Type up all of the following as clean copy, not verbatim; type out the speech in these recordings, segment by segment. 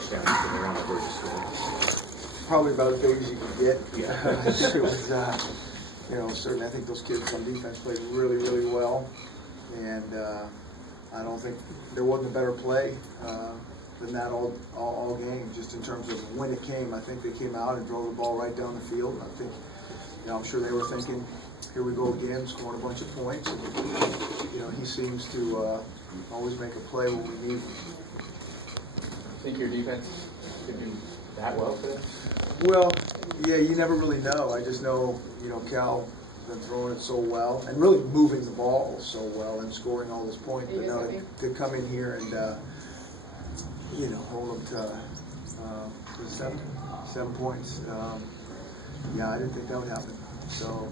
touchdowns and they're on the verge of scoring. Probably about as big as you can get. Yeah. It was, you know, certainly I think those kids on defense played really, really well. And I don't think there wasn't a better play than that all game, just in terms of when it came. I think they came out and drove the ball right down the field. And I think, you know, I'm sure they were thinking, here we go again, scoring a bunch of points. And, you know, he seems to always make a play when we need him. Think your defense could do that well today? Well, yeah, you never really know. I just know, you know, Cal has been throwing it so well and really moving the ball so well and scoring all those points. But no, to come in here and, you know, hold them to 7 points. Yeah, I didn't think that would happen. So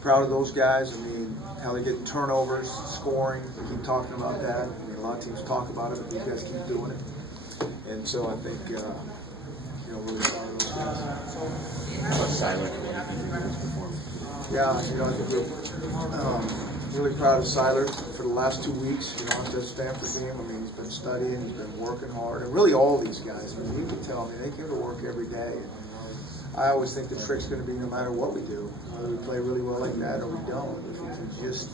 proud of those guys. I mean, how they're getting turnovers, scoring. We keep talking about that. I mean, a lot of teams talk about it, but these guys keep doing it. And so I think, you know, really proud of those guys. Plus Siler coming in his performance. Yeah, you know, I think we're really proud of Siler for the last 2 weeks. You know, after the Stanford game, I mean, he's been studying, he's been working hard, and really all these guys. I mean, you can tell, I mean, they came to work every day. And I always think the trick's going to be no matter what we do, whether we play really well like that or we don't. If we can just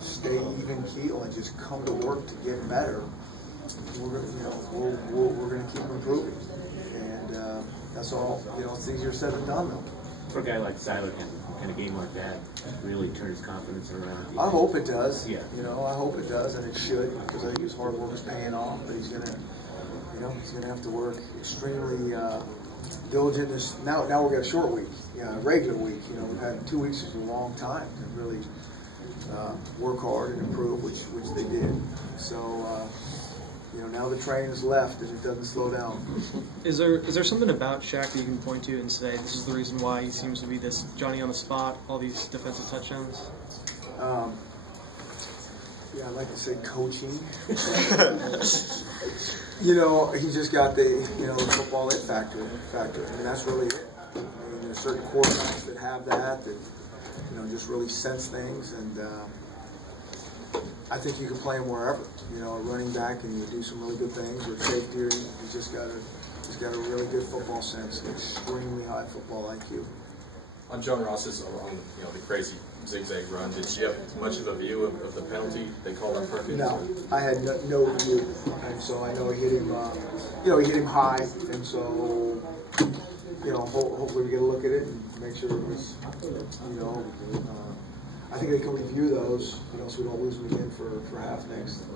stay even keel and just come to work to get better, we're going to keep improving. And that's all. You know, it's easier said than done, though. For a guy like Siler, can a game like that really turn his confidence around? I hope it does. Yeah. You know, I hope it does, and it should, because I think his hard work is paying off. But he's gonna, you know, he's gonna have to work extremely diligent. Now we've got a short week, regular week. You know, we've had 2 weeks is a long time to really work hard and improve, which they did. So. You know, now the train is left and it doesn't slow down. Is there something about Shaq that you can point to and say this is the reason why he seems to be this Johnny on the spot, all these defensive touchdowns? Yeah, I'd like to say coaching. You know, he just got the football it factor. I mean, that's really it. I mean, there's certain quarterbacks that have that you know, just really sense things, and I think you can play him wherever. You know, a running back, and you do some really good things, or safety. He's just got a really good football sense, and extremely high football IQ. On John Ross's, you know, the crazy zigzag run, did you have much of a view of the penalty they called on Perkins? No, I had no view, and so I know he hit him. You know, he hit him high, and so you know, hopefully we get a look at it and make sure it was, you know. I think they can review those, you know, so we don't lose them again for half next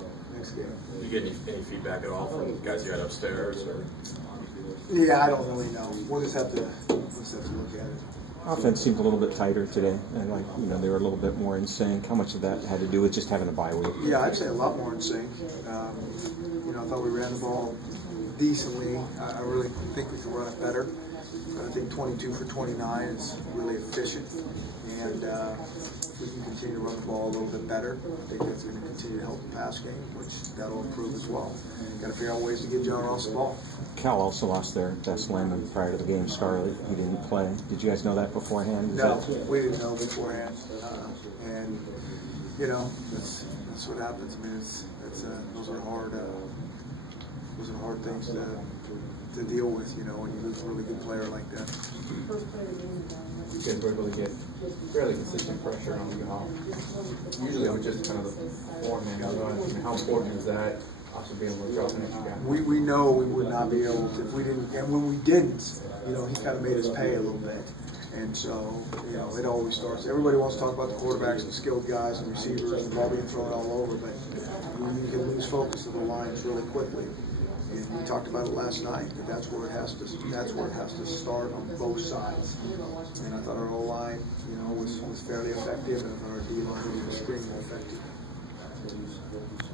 game. Did you get any feedback at all from the guys you had upstairs? Or? Yeah, I don't really know. We'll just have to look at it. Offense seemed a little bit tighter today, and like, you know, they were a little bit more in sync. How much of that had to do with just having a bye week? Yeah, I'd say a lot more in sync. You know, I thought we ran the ball decently. I really think we could run it better. But I think 22 for 29 is really efficient, and we can continue to run the ball a little bit better. I think that's going to continue to help the pass game, which that'll improve as well. Got to figure out ways to get John Ross the ball. Cal also lost their best lineman prior to the game. Scarlett, he didn't play. Did you guys know that beforehand? No, we didn't know beforehand, and you know that's what happens. I mean, those are hard things to deal with. You know, when you lose a really good player like that. You guys were able to get fairly consistent pressure on the off. Usually with just kind of the four-man. I mean, how important is that? Also being able to drop an extra guy. We know we would not be able to if we didn't, and when we didn't, you know, he kind of made us pay a little bit. And so, you know, it always starts. Everybody wants to talk about the quarterbacks and skilled guys and receivers and the ball being thrown all over, but you can lose focus of the lines really quickly. And we talked about it last night, that that's where it has to start on both sides. And I thought our O-line, you know, was fairly effective, and our D-line was extremely effective.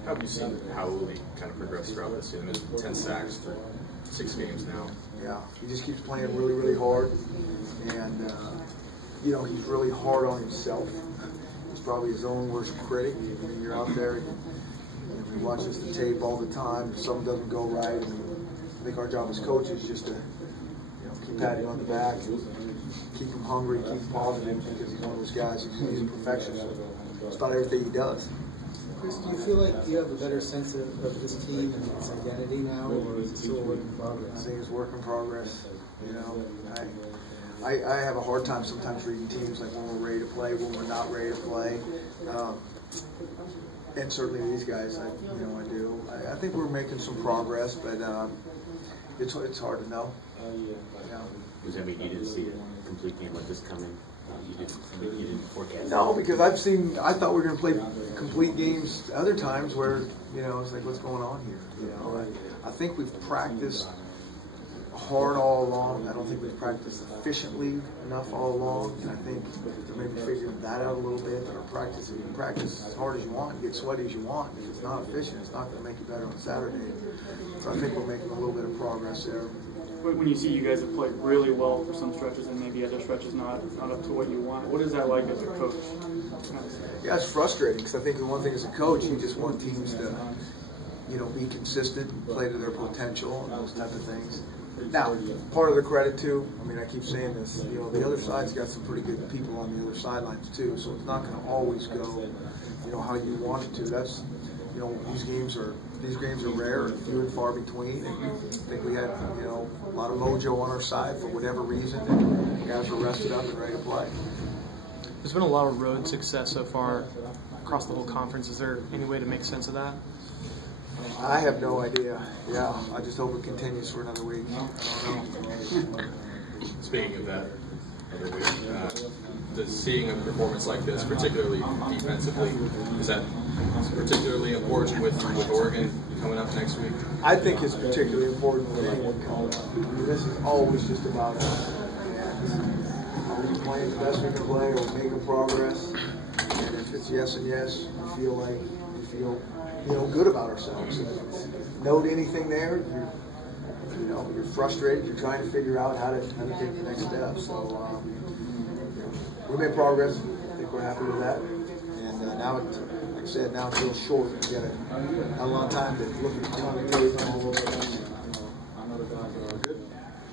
How have you seen how Uli kind of progress throughout this season? There's 10 sacks through 6 games now. Yeah, he just keeps playing really, really hard, and you know, he's really hard on himself. He's probably his own worst critic. I mean, you're out there. He watches the tape all the time. If something doesn't go right, and I think our job as coaches is just to, you know, keep patting him on the back, and keep him hungry, keep him positive, because he's one of those guys. He's a perfectionist. It's about everything he does. Chris, do you feel like you have a better sense of this team and its identity now, or is it still a work in I progress? think it's work in progress. You know, I have a hard time sometimes reading teams, like when we're ready to play, when we're not ready to play. And certainly these guys, I do. I think we're making some progress, but it's hard to know. Yeah. Does that mean you didn't see a complete game like this coming? You didn't forecast? No, because I thought we were going to play complete games other times where, it's like, what's going on here? I think we've practiced hard all along. I don't think we've practiced efficiently enough all along, and I think maybe figured that out a little bit. That our practice, you can practice as hard as you want, get sweaty as you want. If it's not efficient, it's not going to make you better on Saturday. So I think we're making a little bit of progress there. When you see you guys have played really well for some stretches and maybe other stretches not up to what you want, what is that like as a coach? Yeah, it's frustrating because I think the one thing as a coach, you just want teams to, be consistent, play to their potential, and those type of things. Now, part of the credit too, I keep saying this, the other side's got some pretty good people on the other sidelines too, so it's not going to always go, how you want it to. That's, these games are rare and few and far between, and I think we had, a lot of mojo on our side for whatever reason, and guys were rested up and ready to play. There's been a lot of road success so far across the whole conference. Is there any way to make sense of that? I have no idea. Yeah, I just hope it continues for another week. I don't know. Speaking of that, seeing a performance like this, particularly defensively, is that particularly important with Oregon coming up next week? I think it's particularly important with anyone coming up. This is always just about us. Are we playing the best we can play? Are we making progress? And if it's yes and yes, we feel good about ourselves. If it's no to anything there, you're frustrated. You're trying to figure out how to take the next step. So we made progress. I think we're happy with that. And now, like I said, now it feels short. We got a lot of time to look at the tape and all over.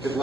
Good luck.